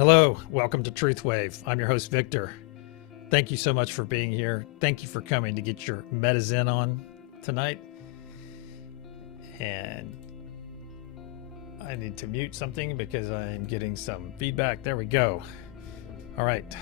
Hello, welcome to TruthWave. I'm your host, Victor. Thank you so much for being here. Thank you for coming to get your medicine on tonight. And I need to mute something because I'm getting some feedback. There we go. All right.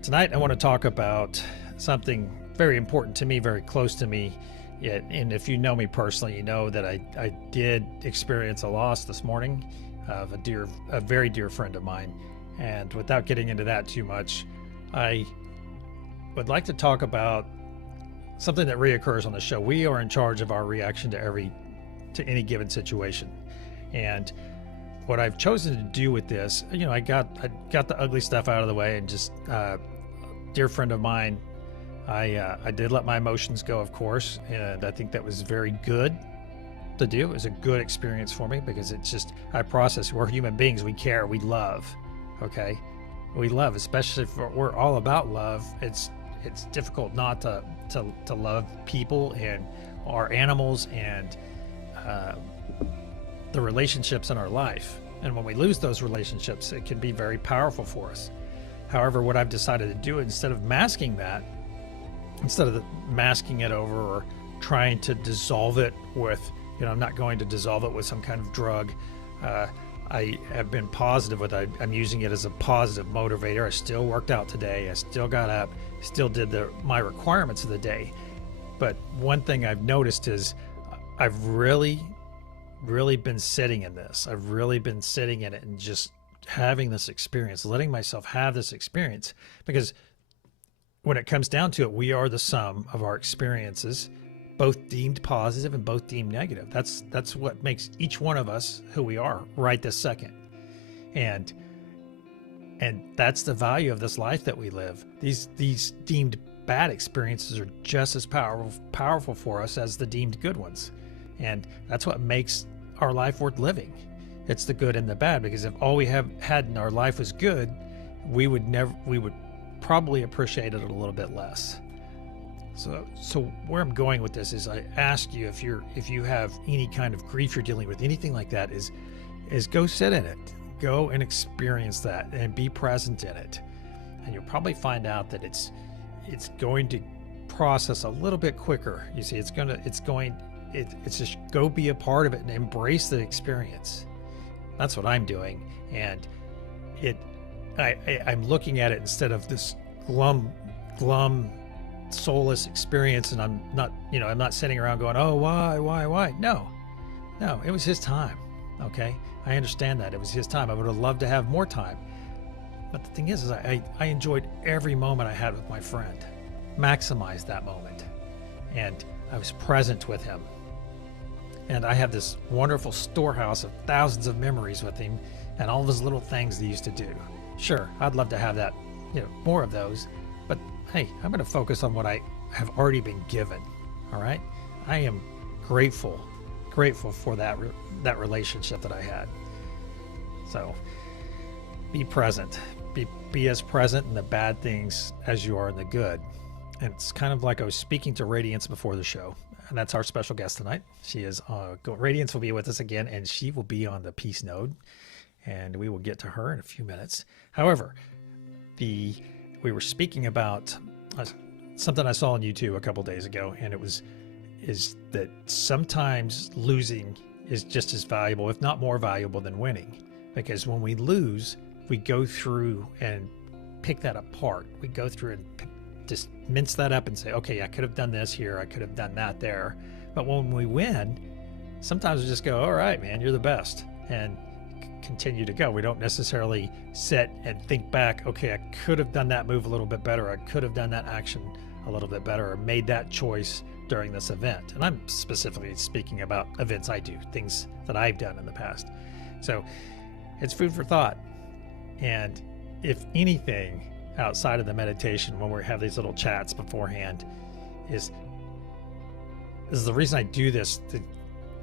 Tonight I want to talk about something very important to me, very close to me. And if you know me personally, you know that I did experience a loss this morning of a very dear friend of mine. And without getting into that too much, I would like to talk about something that reoccurs on the show. We are in charge of our reaction to any given situation. And what I've chosen to do with this, I got the ugly stuff out of the way, and just dear friend of mine, I did let my emotions go, of course, and I think that was very good to do. It was a good experience for me because it's just, I process. We're human beings. We care. We love. Okay, we love, especially if we're all about love. It's difficult not to love people and our animals and the relationships in our life. And when we lose those relationships, it can be very powerful for us. However, what I've decided to do, instead of masking that, instead of masking it over or trying to dissolve it with, I'm not going to dissolve it with some kind of drug. I have been positive with it. I'm using it as a positive motivator. I still worked out today. I still got up, still did my requirements of the day. But one thing I've noticed is I've really been sitting in this. I've really been sitting in it and just having this experience, letting myself have this experience. Because when it comes down to it, we are the sum of our experiences, both deemed positive and both deemed negative. That's what makes each one of us who we are right this second. And that's the value of this life that we live. These deemed bad experiences are just as powerful for us as the deemed good ones. And that's what makes our life worth living. It's the good and the bad, because if all we have had in our life was good, we would probably appreciate it a little bit less. So where I'm going with this is, I ask you, if you have any kind of grief you're dealing with, anything like that, is go sit in it, go and experience that and be present in it. And you'll probably find out that it's going to process a little bit quicker. You see, it's just go be a part of it and embrace the experience. That's what I'm doing. And I'm looking at it instead of this glum soulless experience, and I'm not sitting around going, oh, why? No, it was his time. Okay, I understand that it was his time. I would have loved to have more time, but the thing is I enjoyed every moment I had with my friend, maximized that moment, and I was present with him. And I have this wonderful storehouse of thousands of memories with him and all of his little things that he used to do. Sure, I'd love to have that, more of those, but hey, I'm going to focus on what I have already been given. All right. I am grateful for that relationship that I had. So be present, be as present in the bad things as you are in the good. And it's kind of like I was speaking to Radiance before the show, and that's our special guest tonight. She is, Radiance will be with us again, and she will be on the peace node, and we will get to her in a few minutes. However, we were speaking about something I saw on YouTube a couple days ago, and is that sometimes losing is just as valuable, if not more valuable, than winning. Because when we lose, we go through and pick that apart. We go through and just mince that up and say, okay, I could have done this here, I could have done that there. But when we win, sometimes we just go, all right, man, you're the best, and continue to go. We don't necessarily sit and think back, okay, I could have done that move a little bit better, I could have done that action a little bit better, or made that choice during this event. And I'm specifically speaking about events I do, things that I've done in the past. So it's food for thought. And if anything, outside of the meditation, when we have these little chats beforehand, is the reason I do this.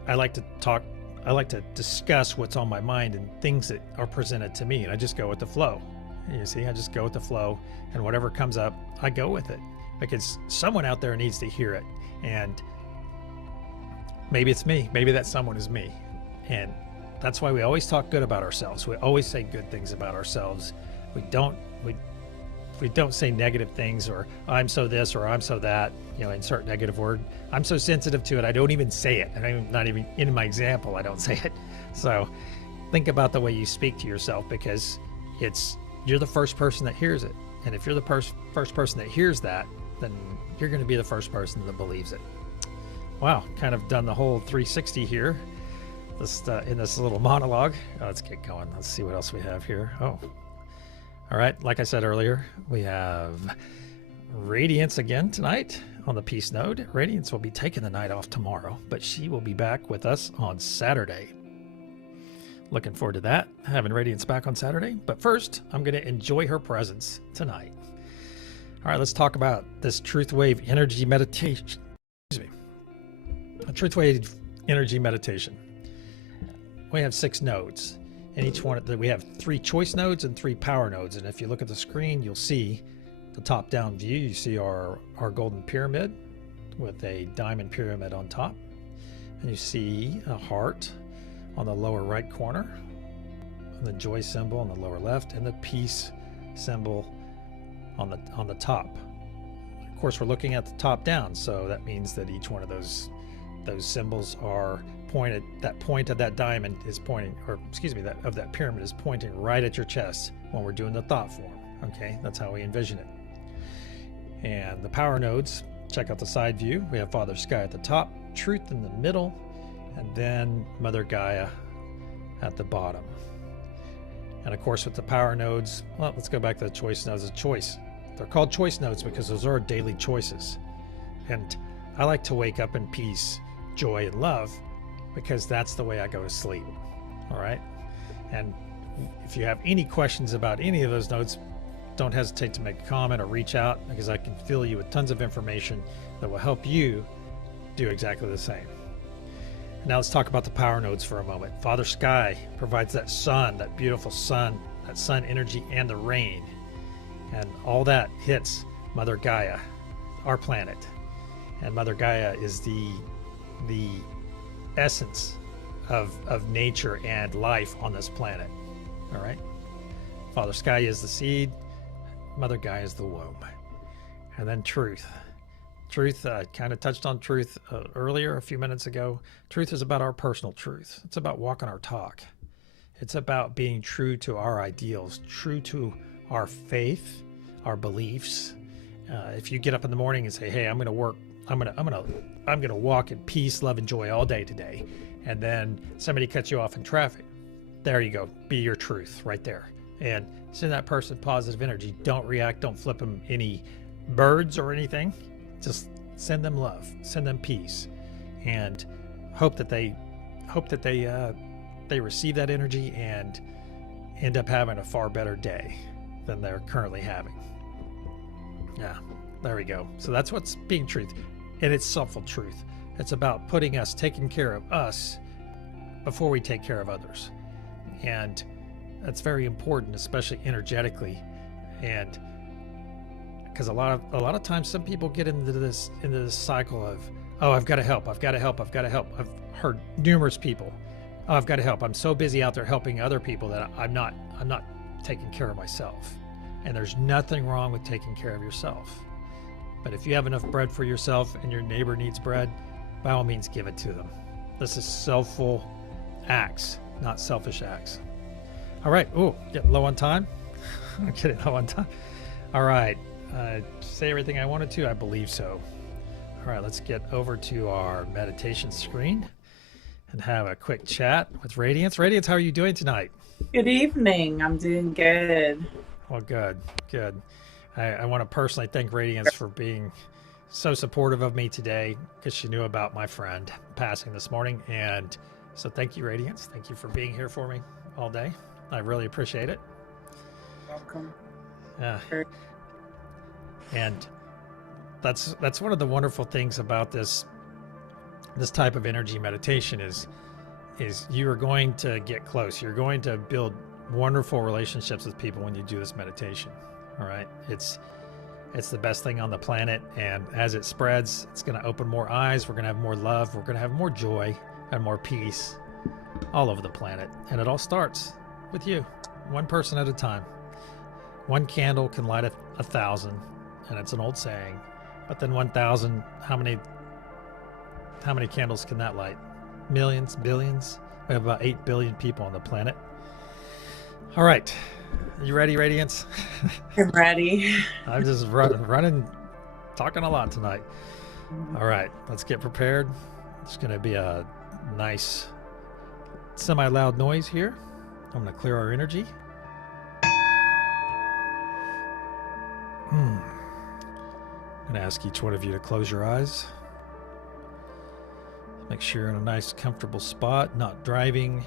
I like to discuss what's on my mind and things that are presented to me, and I just go with the flow. You see, I just go with the flow, and whatever comes up, I go with it, because someone out there needs to hear it. And maybe it's me, maybe that someone is me. And That's why we always talk good about ourselves. We always say good things about ourselves. We don't say negative things, or I'm so this or I'm so that, insert negative word. I'm so sensitive to it, I don't even say it. And I'm not even in my example, I don't say it. So think about the way you speak to yourself, because you're the first person that hears it. And if you're the first person that hears that, then you're going to be the first person that believes it. Wow, kind of done the whole 360 here. In this little monologue. Let's get going. Let's see what else we have here. Oh, all right. Like I said earlier, we have Radiance again tonight on the Peace Node. Radiance will be taking the night off tomorrow, but she will be back with us on Saturday. Looking forward to that, having Radiance back on Saturday. But first, I'm going to enjoy her presence tonight. All right, let's talk about this TruthWave energy meditation. Excuse me. A TruthWave energy meditation. We have 6 nodes, and each one we have 3 choice nodes and 3 power nodes. And if you look at the screen, you'll see the top-down view. You see our golden pyramid with a diamond pyramid on top, and you see a heart on the lower right corner, and the joy symbol on the lower left, and the peace symbol on the top. Of course, we're looking at the top down, so that means that each one of those symbols are pointed. That point of that diamond is pointing, or excuse me, that pyramid is pointing right at your chest when we're doing the thought form. Okay, that's how we envision it. And the power nodes, check out the side view. We have Father Sky at the top, Truth in the middle, and then Mother Gaia at the bottom. And of course, with the power nodes, well, let's go back to the choice nodes of choice. They're called choice nodes because those are our daily choices. And I like to wake up in peace, joy, and love, because that's the way I go to sleep. All right. And if you have any questions about any of those nodes, don't hesitate to make a comment or reach out, because I can fill you with tons of information that will help you do exactly the same. Now let's talk about the power nodes for a moment. Father Sky provides that sun, that beautiful sun, that sun energy, and the rain. And all that hits Mother Gaia, our planet. And Mother Gaia is the essence of nature and life on this planet. All right. Father Sky is the seed. Mother Gaia is the womb. And then truth. Truth, I kind of touched on truth earlier, a few minutes ago. Truth is about our personal truth. It's about walking our talk. It's about being true to our ideals, true to our faith, our beliefs. If you get up in the morning and say, "Hey, I'm going to work. I'm going to walk in peace, love, and joy all day today," and then somebody cuts you off in traffic, there you go. Be your truth right there, and send that person positive energy. Don't react. Don't flip them any birds or anything. Just send them love, send them peace, and hope that they receive that energy and end up having a far better day than they're currently having. Yeah, there we go. So that's what's being truth, and it's soulful truth. It's about taking care of us before we take care of others, and that's very important, especially energetically, and because a lot of times some people get into this cycle of, oh, I've got to help. I've heard numerous people, oh, I've got to help. I'm so busy out there helping other people that I'm not taking care of myself. And there's nothing wrong with taking care of yourself. But if you have enough bread for yourself and your neighbor needs bread, by all means give it to them. This is selfful acts, not selfish acts. All right. Oh, getting low on time. I'm getting low on time. All right. Say everything I wanted to? I believe so. All right, let's get over to our meditation screen and have a quick chat with Radiance. Radiance, how are you doing tonight? Good evening. I'm doing good. Well, good. I want to personally thank Radiance for being so supportive of me today, because she knew about my friend passing this morning. And so thank you, Radiance. Thank you for being here for me all day. I really appreciate it. Welcome. And that's one of the wonderful things about this type of energy meditation is you are going to get close. You're going to build wonderful relationships with people when you do this meditation. All right. It's the best thing on the planet. And as it spreads, it's going to open more eyes. We're going to have more love. We're going to have more joy and more peace. all over the planet. And it all starts with you, one person at a time. One candle can light 1,000, and it's an old saying. But then 1,000, how many candles can that light? Millions, billions? We have about 8 billion people on the planet. All right. Are you ready, Radiance? I'm ready. I'm just running, talking a lot tonight. All right, let's get prepared. It's going to be a nice semi-loud noise here. I'm going to clear our energy. I'm going to ask each one of you to close your eyes. Make sure you're in a nice, comfortable spot, not driving.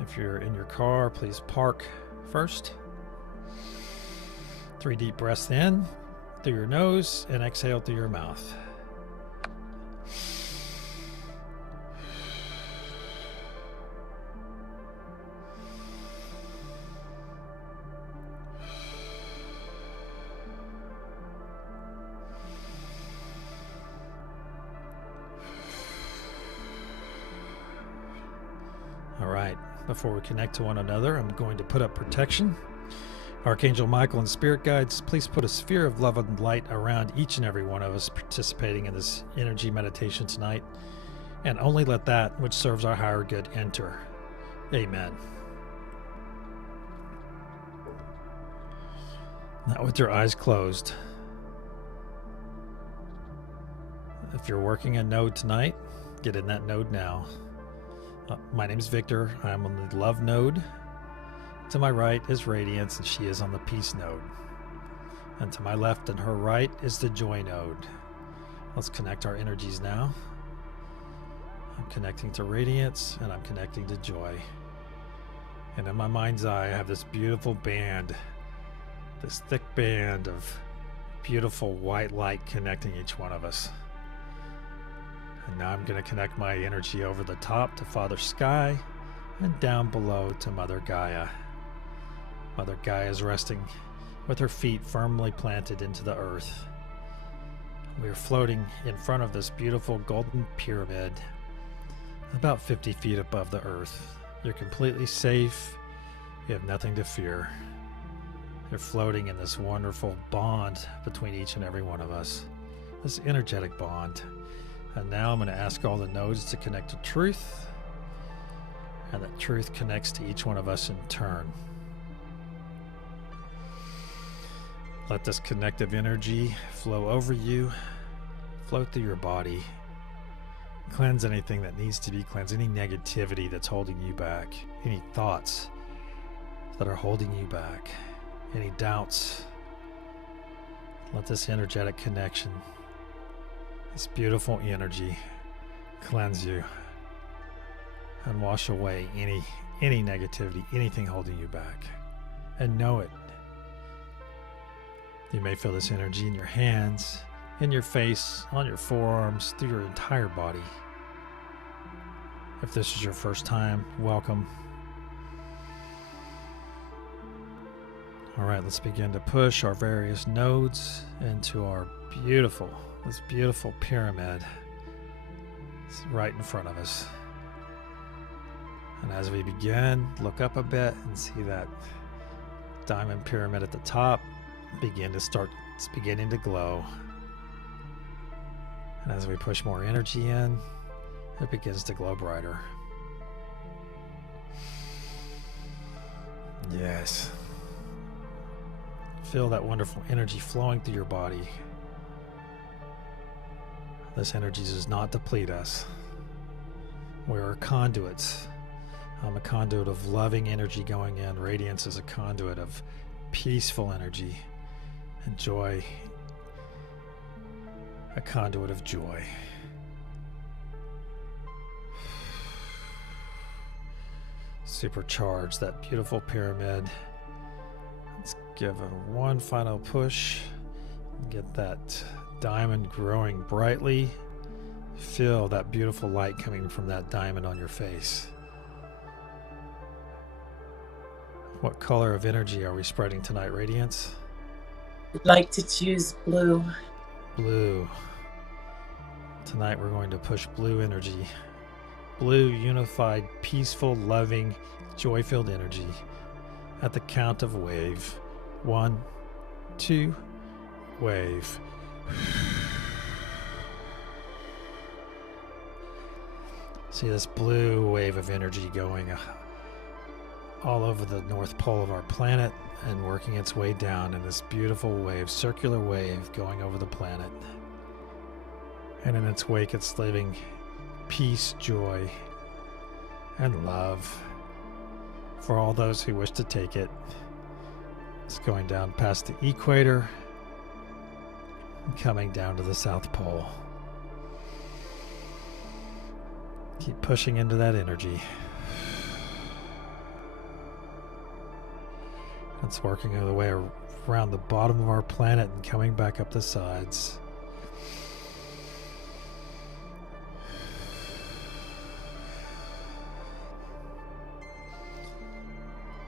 If you're in your car, please park first. 3 deep breaths in through your nose and exhale through your mouth. All right, before we connect to one another, I'm going to put up protection. Archangel Michael and Spirit Guides, please put a sphere of love and light around each and every one of us participating in this energy meditation tonight, and only let that which serves our higher good enter. Amen. Now, with your eyes closed, if you're working a node tonight, get in that node now. My name is Victor. I'm on the love node. To my right is Radiance, and she is on the peace node. And to my left and her right is the joy node. Let's connect our energies now. I'm connecting to Radiance, and I'm connecting to joy. And in my mind's eye, I have this beautiful band, this thick band of beautiful white light connecting each one of us. And now I'm going to connect my energy over the top to Father Sky and down below to Mother Gaia. Mother Gaia is resting with her feet firmly planted into the earth. We are floating in front of this beautiful golden pyramid, about 50 feet above the earth. You're completely safe. You have nothing to fear. You're floating in this wonderful bond between each and every one of us, this energetic bond. And now I'm going to ask all the nodes to connect to truth, and that truth connects to each one of us in turn. Let this connective energy flow over you, flow through your body, cleanse anything that needs to be cleansed, any negativity that's holding you back, any thoughts that are holding you back, any doubts. Let this energetic connection, this beautiful energy, cleanse you and wash away any negativity, anything holding you back. And know it. You may feel this energy in your hands, in your face, on your forearms, through your entire body. If this is your first time, welcome. All right, let's begin to push our various nodes into this beautiful pyramid. It's right in front of us. And as we begin, look up a bit and see that diamond pyramid at the top it's beginning to glow. And as we push more energy in, it begins to glow brighter. Yes. Feel that wonderful energy flowing through your body. This energy does not deplete us. We are conduits. I'm a conduit of loving energy going in. Radiance is a conduit of peaceful energy. And joy, a conduit of joy. Supercharge that beautiful pyramid. Let's give it one final push. Get that diamond growing brightly. Feel that beautiful light coming from that diamond on your face. What color of energy are we spreading tonight, Radiance? I'd like to choose blue. Blue. Tonight we're going to push blue energy blue, unified, peaceful, loving, joy-filled energy at the count of wave. 1, 2, wave. See this blue wave of energy going all over the North Pole of our planet and working its way down in this beautiful wave, circular wave going over the planet. And in its wake, it's leaving peace, joy, and love for all those who wish to take it. It's going down past the equator and coming down to the South Pole. Keep pushing into that energy. It's working all the way around the bottom of our planet and coming back up the sides.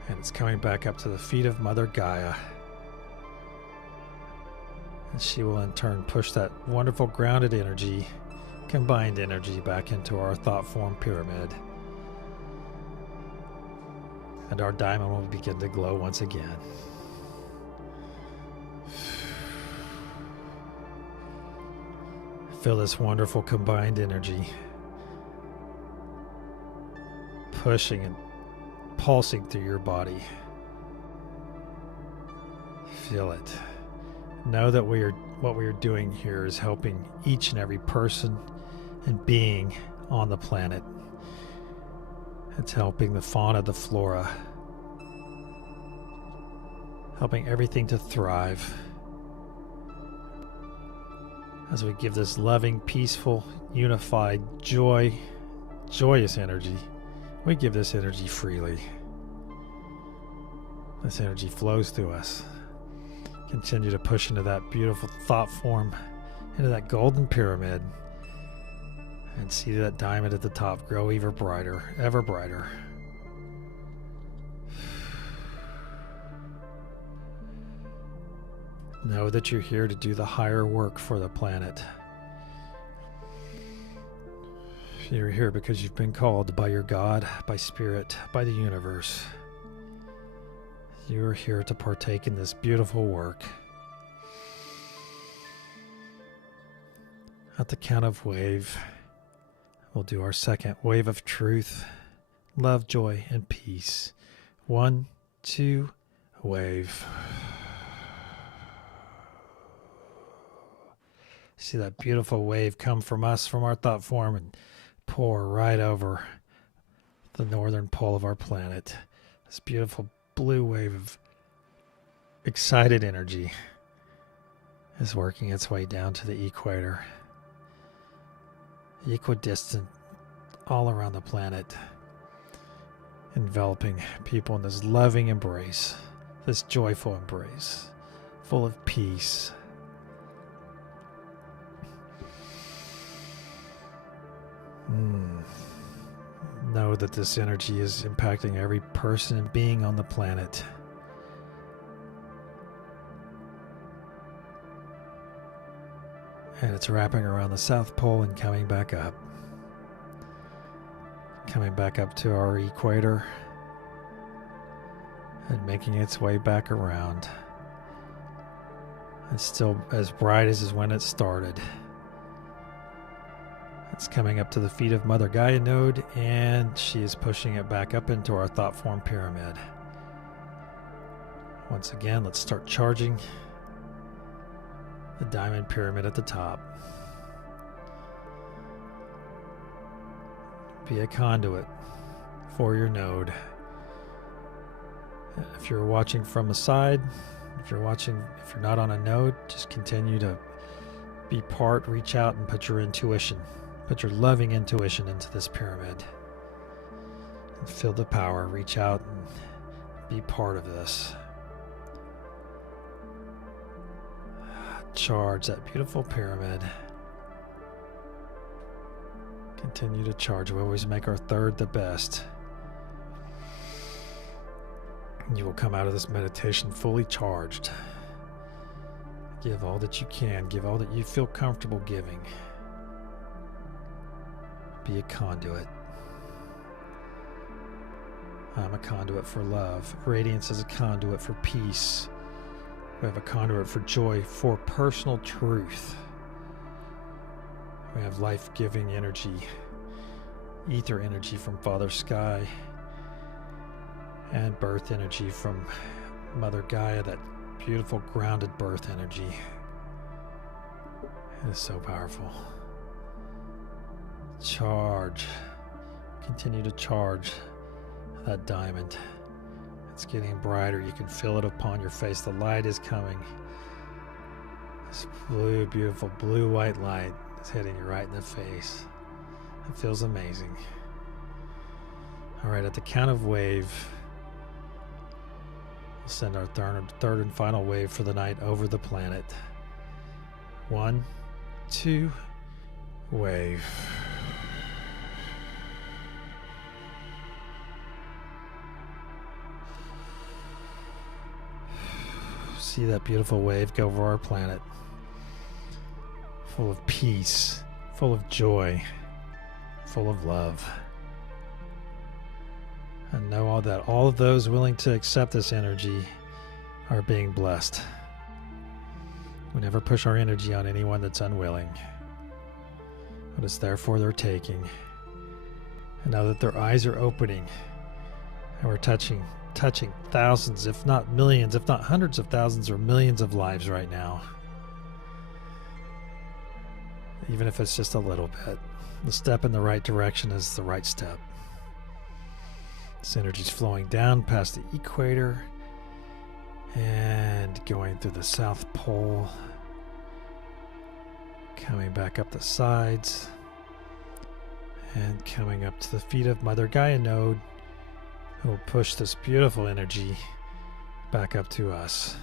And it's coming back up to the feet of Mother Gaia. And she will in turn push that wonderful grounded energy, combined energy, back into our thought form pyramid. And our diamond will begin to glow once again. Feel this wonderful combined energy pushing and pulsing through your body. Feel it. Know that what we are doing here is helping each and every person and being on the planet. It's helping the fauna, the flora, helping everything to thrive. As we give this loving, peaceful, unified, joyous energy, we give this energy freely. This energy flows through us. Continue to push into that beautiful thought form, into that golden pyramid, and see that diamond at the top grow even brighter, ever brighter. Know that you're here to do the higher work for the planet. You're here because you've been called by your God, by Spirit, by the universe. You're here to partake in this beautiful work. At the count of wave, we'll do our second wave of truth, love, joy, and peace. 1, 2, wave. See that beautiful wave come from us, from our thought form, and pour right over the northern pole of our planet. This beautiful blue wave of excited energy is working its way down to the equator, equidistant, all around the planet, enveloping people in this loving embrace, this joyful embrace, full of peace. Know that this energy is impacting every person and being on the planet. And it's wrapping around the South Pole and coming back up. Coming back up to our equator and making its way back around. It's still as bright as when it started. It's coming up to the feet of Mother Gaia node, and she is pushing it back up into our thought form pyramid. Once again, let's start charging the diamond pyramid at the top. Be a conduit for your node. If you're watching from the side, if you're not on a node, just continue to be part, reach out and put your intuition. Put your loving intuition into this pyramid and feel the power. Reach out and be part of this. Charge that beautiful pyramid. Continue to charge. We always make our third the best. You will come out of this meditation fully charged. Give all that you can. Give all that you feel comfortable giving. Be a conduit. I'm a conduit for love. Radiance is a conduit for peace. We have a conduit for joy, for personal truth. We have life-giving energy, ether energy from Father Sky, and birth energy from Mother Gaia, that beautiful grounded birth energy. It is so powerful. Charge. Continue to charge that diamond. It's getting brighter. You can feel it upon your face. The light is coming. This blue, beautiful blue-white light is hitting you right in the face. It feels amazing. All right, at the count of wave, we'll send our third and final wave for the night over the planet. 1, 2, wave. See that beautiful wave go over our planet, full of peace, full of joy, full of love. And know all of those willing to accept this energy are being blessed. We never push our energy on anyone that's unwilling, but it's there for their taking. And now that their eyes are opening and we're touching thousands, if not millions, if not hundreds of thousands or millions of lives right now. Even if it's just a little bit, the step in the right direction is the right step. This energy's flowing down past the equator and going through the South Pole, coming back up the sides and coming up to the feet of Mother Gaia node, who will push this beautiful energy back up to us.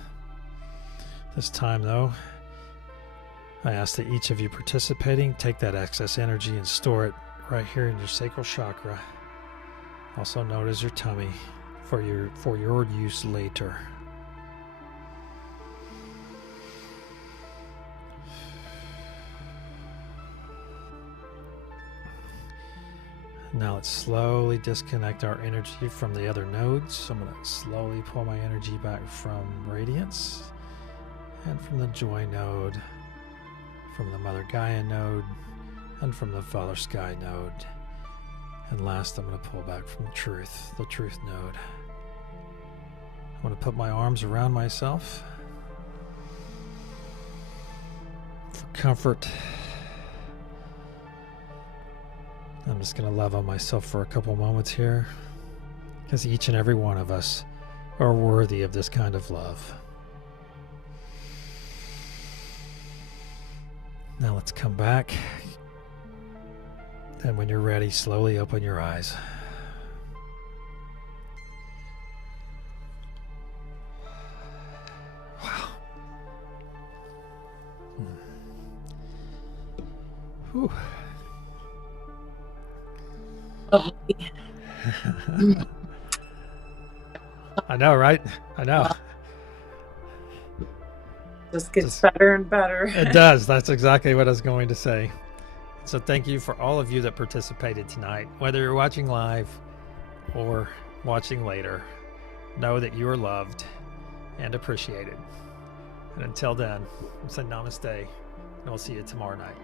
This time, though, I ask that each of you participating take that excess energy and store it right here in your sacral chakra, also known as your tummy, for your use later. Now let's slowly disconnect our energy from the other nodes. So I'm going to slowly pull my energy back from Radiance and from the Joy node, from the Mother Gaia node, and from the Father Sky node. And last, I'm going to pull back from the Truth node. I'm going to put my arms around myself for comfort. I'm just going to love on myself for a couple moments here, because each and every one of us are worthy of this kind of love. Now let's come back, and when you're ready, slowly open your eyes. Wow. Whew. I know, right? I know. Just gets better and better. It does. That's exactly what I was going to say. So thank you for all of you that participated tonight. Whether you're watching live or watching later, know that you are loved and appreciated. And until then, I'm saying namaste, and we'll see you tomorrow night.